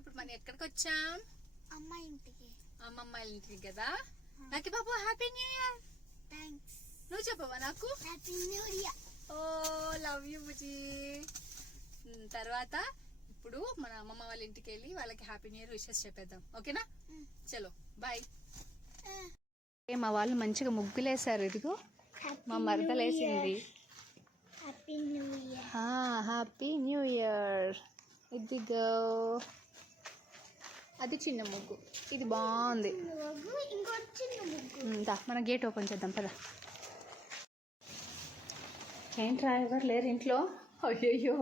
ఇప్పుడు మనం ఎక్కడికి వచ్చాం? అమ్మ ఇంటికి. అమ్మమ్మ ఇంటికి కదా. నాకు బాబు హ్యాపీ న్యూ ఇయర్. థ్యాంక్స్. నువ్వు చెప్పవా నాకు? Happy new year. Oh love you బుజీ. తర్వాత ఇప్పుడు మన అమ్మమ్మ వాళ్ళ ఇంటికి వెళ్ళి వాళ్ళకి హ్యాపీ న్యూ ఇయర్ విషెస్ చెప్పేద్దాం. ఓకేనా? చలో బాయ్. మా వాళ్ళు మంచిగా ముగ్గులేసారు. ఇదిగో మా మరదలేసింది. Happy new year. Happy new year. ఇదిగో అది చిన్న ముగ్గు, ఇది బాగుంది. మన గేట్ ఓపెన్ చేద్దాం పద. ఏంట్రా ఎవరు లేరు ఇంట్లో? అయ్యయ్యో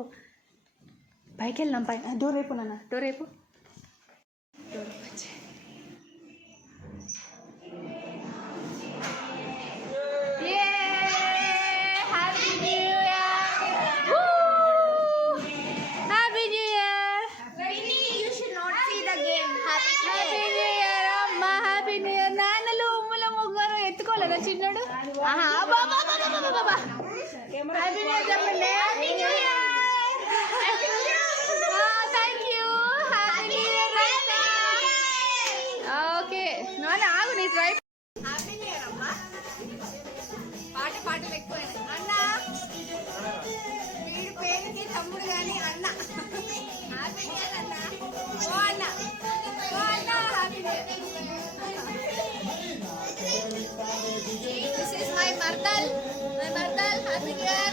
పైకి వెళ్దాం. డోర్ వైపు నాన్న, డోర్ వైపు. డోర్ ఓపెన్ చేయి. చిన్నడు ఓకే నాన్న ఆగు నీ ట్రై. పాటలు ఎక్కువ అన్న వీడి పేరుకి తమ్ముడు కానీ అన్న హ్యాపీ న్యూ ఇయర్ అన్న. ఓ అన్న ఓ అన్న happy new year. This is my Mardal. Happy New Year.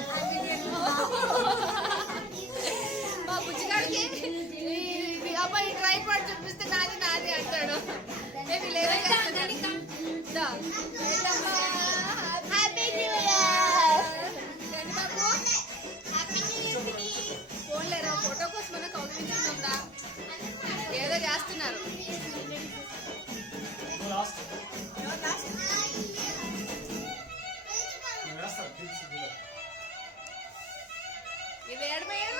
మా బుజ్జిగాడికి అబ్బాయి ట్రైపాడ్ చూపిస్తే నాది అంటాడు. నేను లేదా హ్యాపీ న్యూ ఇయర్ బాబు. Happy new year. ఫోన్ లేరా ఫోటో కోసం మన కౌన్సిలింగ్ ఉందా? ఏదో చేస్తున్నారు. ఇది ఏడమయ్యారు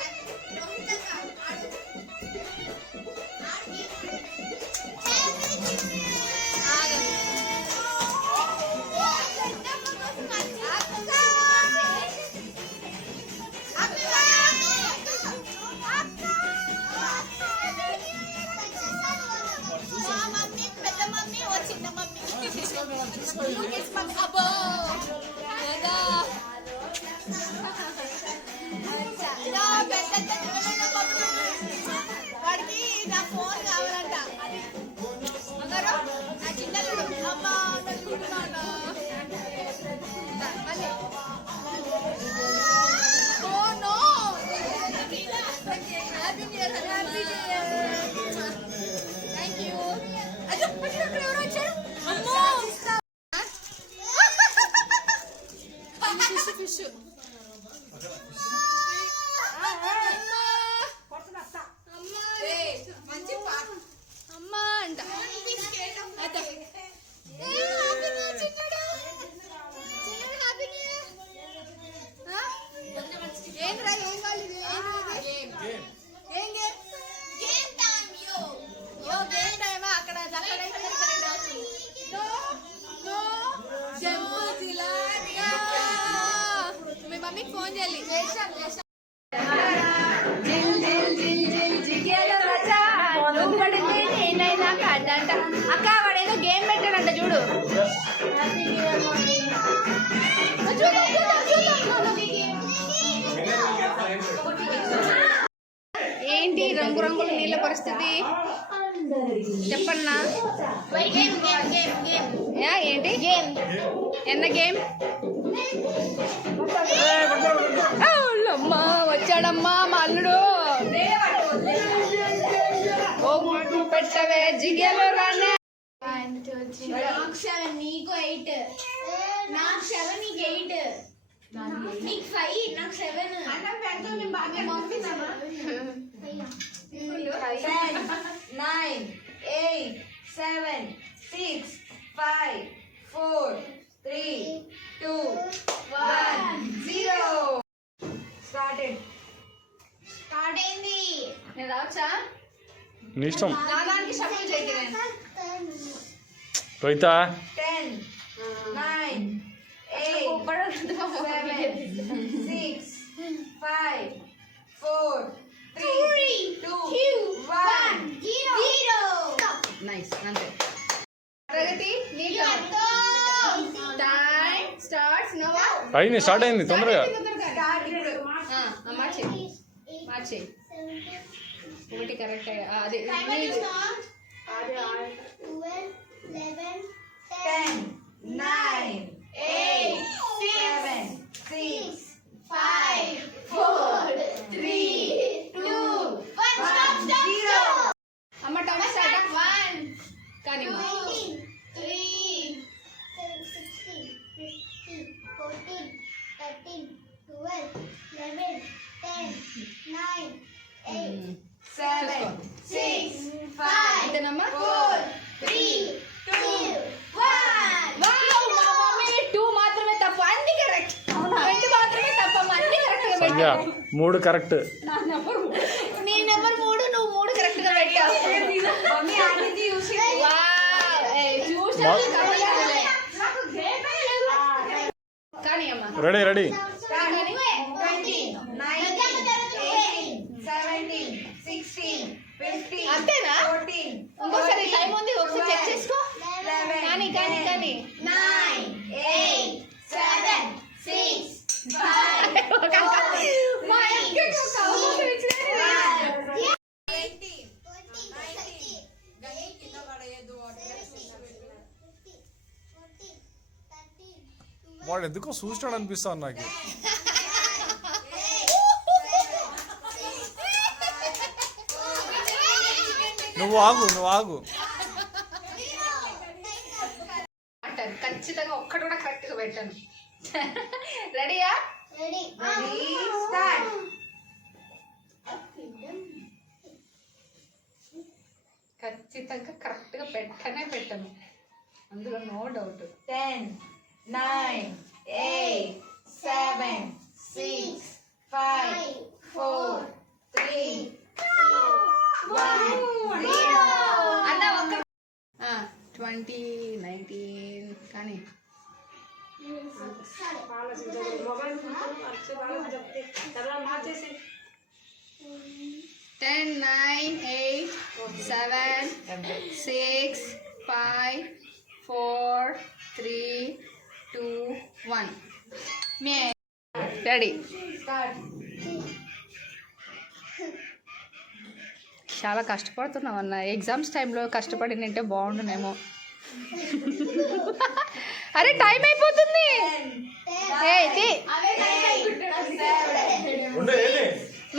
అబ్బో వాడికి నా ఫోన్ కావాలంట. నా చిన్నలు అమ్మ నలుగుతున్నాను మళ్ళీ phone. Happy new year. Happy new year. Thank you. ఎవరు వచ్చారు? అమ్మో ఫిష్ అమ్మా అంట. ఏంట్రా ఏం కావాలి? ఏం గేమ్? గేమ్ టైమా? అక్కడ మీ మమ్మీకి ఫోన్ చేయాలి. అక్క వాడేదో గేమ్ పెట్టాడంట చూడు. ఏంటి రంగురంగుల నీళ్ళ పరిస్థితి చెప్పన్నా? ఏంటి గేమ్? ఎన్న గేమ్? అమ్మా వచ్చాడమ్మా మా అల్లుడు. ఓ ముట్టు పెట్టవే జిగేలో రానే. నాకు 7 నీకు 8. నాకు 7 నీకు 8. నీకు 5 నాకు 7. అన్నం పెడతాం మేము బాగా పంపిస్తామా? 10 9 8 7 6 5 4 3 2 1 0. స్టార్ట్ అయింది. నేను రావచ్చా? నీ ఇష్టం. నాదానికి షఫుల్ చేయి. రోహిత 10 9 8 7 6 5 4 3 2 1 0. అంతే. ప్రగతి నీ టైం స్టార్ట్స్ నౌ. అయింది, స్టార్ట్ అయింది తొందరగా. మార్చే ఒకటి కరెక్ట్ అదే 10, 9, 8, 7, 6, 5, 4, 3, 2, 1, 0. అమ్మ టైం స్టార్ట్ 1 కానీ 7, 6, 5, అంతేనమ్మా 4, 3, 2, 1. టూ మాత్రమే తప్పు, అన్ని కరెక్ట్. 2 మాత్రమే తప్పు, అన్ని కరెక్ట్ గా సంధ్య పెట్టావు. 3 కరెక్ట్. నీ నెంబర్ 3, నువ్వు 3 కరెక్ట్ గా పెట్టావు. మమ్మీ ఆడింది చూసి కానీ అమ్మా రెడీ రెడీ. 20, 19, 18, 17, 16, 15, అంతేనా? 14, ఇంకోసారి టైం ఉంది, ఒకసారి చెక్ చేసుకో. 11, కానీ కానీ కానీ 9, 8, 7, 6, 5, 4, మా అక్కకి ఒక అవకాశం ఇచ్చినా 20, 19, గణేష్ కింద పడేయద్దు. వాడు ఎందుకో చూసినాడు అనిపిస్తాను నాకు. నువ్వు ఆగు. అంటాను ఖచ్చితంగా ఒక్కటి కూడా కరెక్ట్ గా పెట్టాను. రెడీయా? Ready, start. ఖచ్చితంగా కరెక్ట్ గా పెట్టాను, అందులో నో డౌట్. 10, 9, 8, 7, 6, 5, 4, 3, 2, 1, 0. అన్న ఒక్క 20, 19 కానీ 10, 9, 8, 7, 6, 5, 4, 3, 2, 1. మే రెడీ. చాలా కష్టపడుతున్నావు అన్న. ఎగ్జామ్స్ టైంలో కష్టపడినంటే బాగుండునేమో. అరే టైం అయిపోతుంది.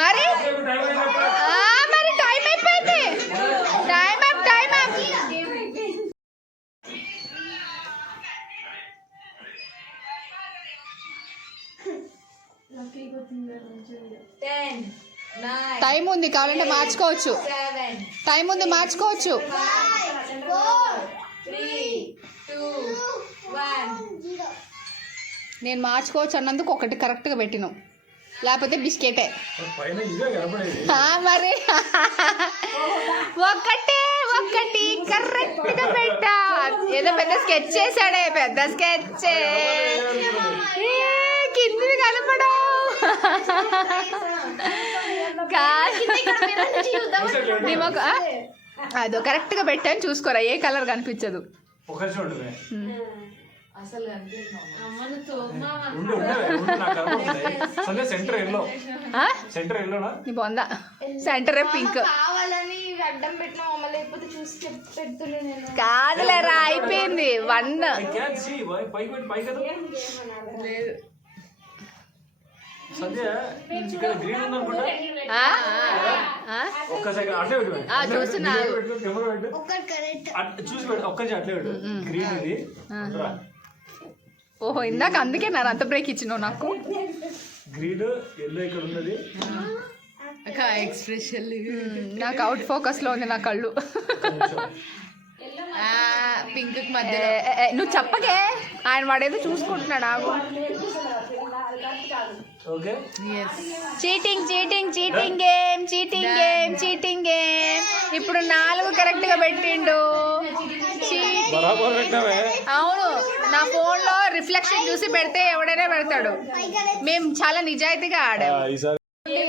మరి మరి టైం అయిపోయింది. Time up. 10, 9, టైం ఉంది, కావాలంటే మార్చుకోవచ్చు. 7, టైం ఉంది, మార్చుకోవచ్చు. 5, 4, 3, 2, 1. నేను మార్చుకోవచ్చు అన్నందుకు ఒకటి కరెక్ట్గా పెట్టినాం, లేకపోతే బిస్కెటే. పైన ఇదే కనపడేది. మరి ఒకటి కరెక్ట్గా పెట్టా. ఏదో పెద్ద స్కెచ్ చేశాడే, పెద్ద స్కెచ్. కింది కనపడా అదో కరెక్ట్ గా పెట్టాను, చూసుకోరా ఏ కలర్ కనిపించదు. ఒక చూడమే సెంటర్ ఎల్లో నీ బొందా సెంటర్ పింక్ కావాలని అడ్డం పెట్టిన మమ్మల్ని, లేకపోతే చూసి పెడుతుండే నేను. కాదులేరా, అయిపోయింది 1. లేదు సంధ్య ఇక్కడ గ్రీన్ ఉందనుకుంటా. ఒక్క సెకండ్ అట్లే పెట్టు. చూస్తున్నా. కెమెరా పెట్టు, చూసి పెట్టు. ఒక్కసారి అట్లే పెట్టు. గ్రీన్ ఇది. ఓహో, ఇందాక అందుకే నేను అంత బ్రేక్ ఇచ్చినావు నాకు. గ్రీన్ ఎల్లో ఇక్కడ ఉన్నది. ఎక్స్ప్రెషన్ నాకు అవుట్ ఫోకస్ లో ఉంది నా కళ్ళు. పింక్ మధ్య నువ్వు చెప్పకే, ఆయన వాడేదో చూసుకుంటున్నాడు. ఆగు. Cheating game. ఇప్పుడు 4 కరెక్ట్ గా పెట్టిండు. అవును, నా ఫోన్ లో రిఫ్లెక్షన్ చూసి పెడితే ఎవడైనా పెడతాడు. మేము చాలా నిజాయితీగా ఆడాము.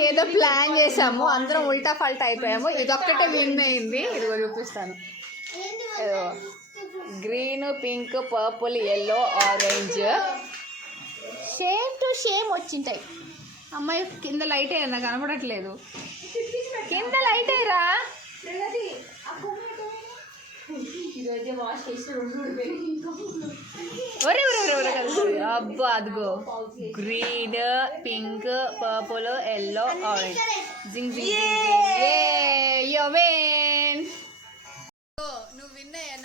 ఏదో ప్లాన్ చేసాము, అందరం ఉల్టా ఫల్టా అయిపోయాము. ఇదొక్కటే విన్ అయింది. ఇదిగో చూపిస్తాను. Green pink purple yellow orange same to same వచ్చింటాయి. అమ్మాయి కింద లైట్ అయ్యా నాకు కనపడట్లేదు. కింద లైట్ అయ్యరా. ఒరే ఒరే ఒరే ఒరే కలుగుతుంది. అబ్బా అదిగో green pink purple yellow orange జింగ్ జింగ్ నువ్వు విన్నాయా?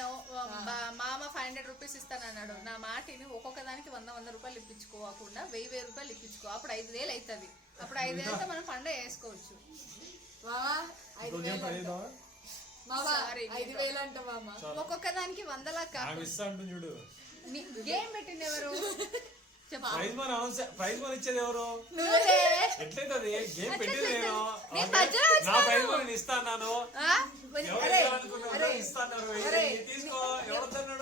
మామ 500 రూపీస్ ఇస్తానన్నాడు. నా మాటిని ఒక్కొక్క దానికి 100 రూపాయలు ఇప్పించుకోకుండా 1000 రూపాయలు ఇప్పించుకో. అప్పుడు 5000 అవుతుంది. అప్పుడు 5000 మనం పండుగ వేసుకోవచ్చు. ఒక్కొక్క దానికి 100 చూడు. గేమ్ పెట్టింది ఎవరు? ప్రైజ్ మనీ ఇచ్చేది ఎవరు? నువ్వే. ఎట్లయితే గేమ్ పెట్టింది నేను. నేను మధ్యలో నా ప్రైజ్ మనీ ఇస్తాను. తీసుకో.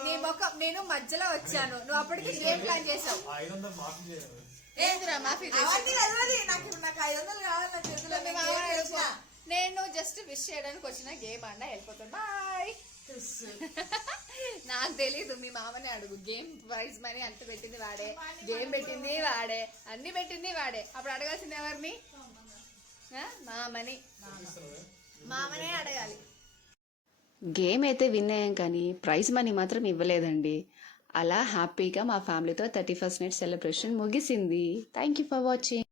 నీ మొక్క నేను మధ్యలో వచ్చాను. నువ్వు అప్పటికి గేమ్ ప్లాన్ చేసావు. 500 మాఫీ చేయాలి. ఏందిరా మాఫీ నేను జస్ట్ విష్ చేయడానికి వచ్చిన గేమ్ అన్నా వెళ్ళిపోతాను. బాయ్. నాకు తెలీదు. మీ మామని అడుగు. గేమ్ ప్రైజ్ మనీ అంత పెట్టింది వాడే, గేమ్ పెట్టింది వాడే, అన్ని పెట్టింది వాడే. అప్పుడు అడగాల్సింది ఎవరిని? మామనే అడగాలి. గేమ్ అయితే విన్ అయ్యాం కానీ ప్రైజ్ మనీ మాత్రం ఇవ్వలేదండి. అలా హ్యాపీగా మా ఫ్యామిలీతో 31st నైట్ సెలబ్రేషన్ ముగిసింది. Thank you for watching.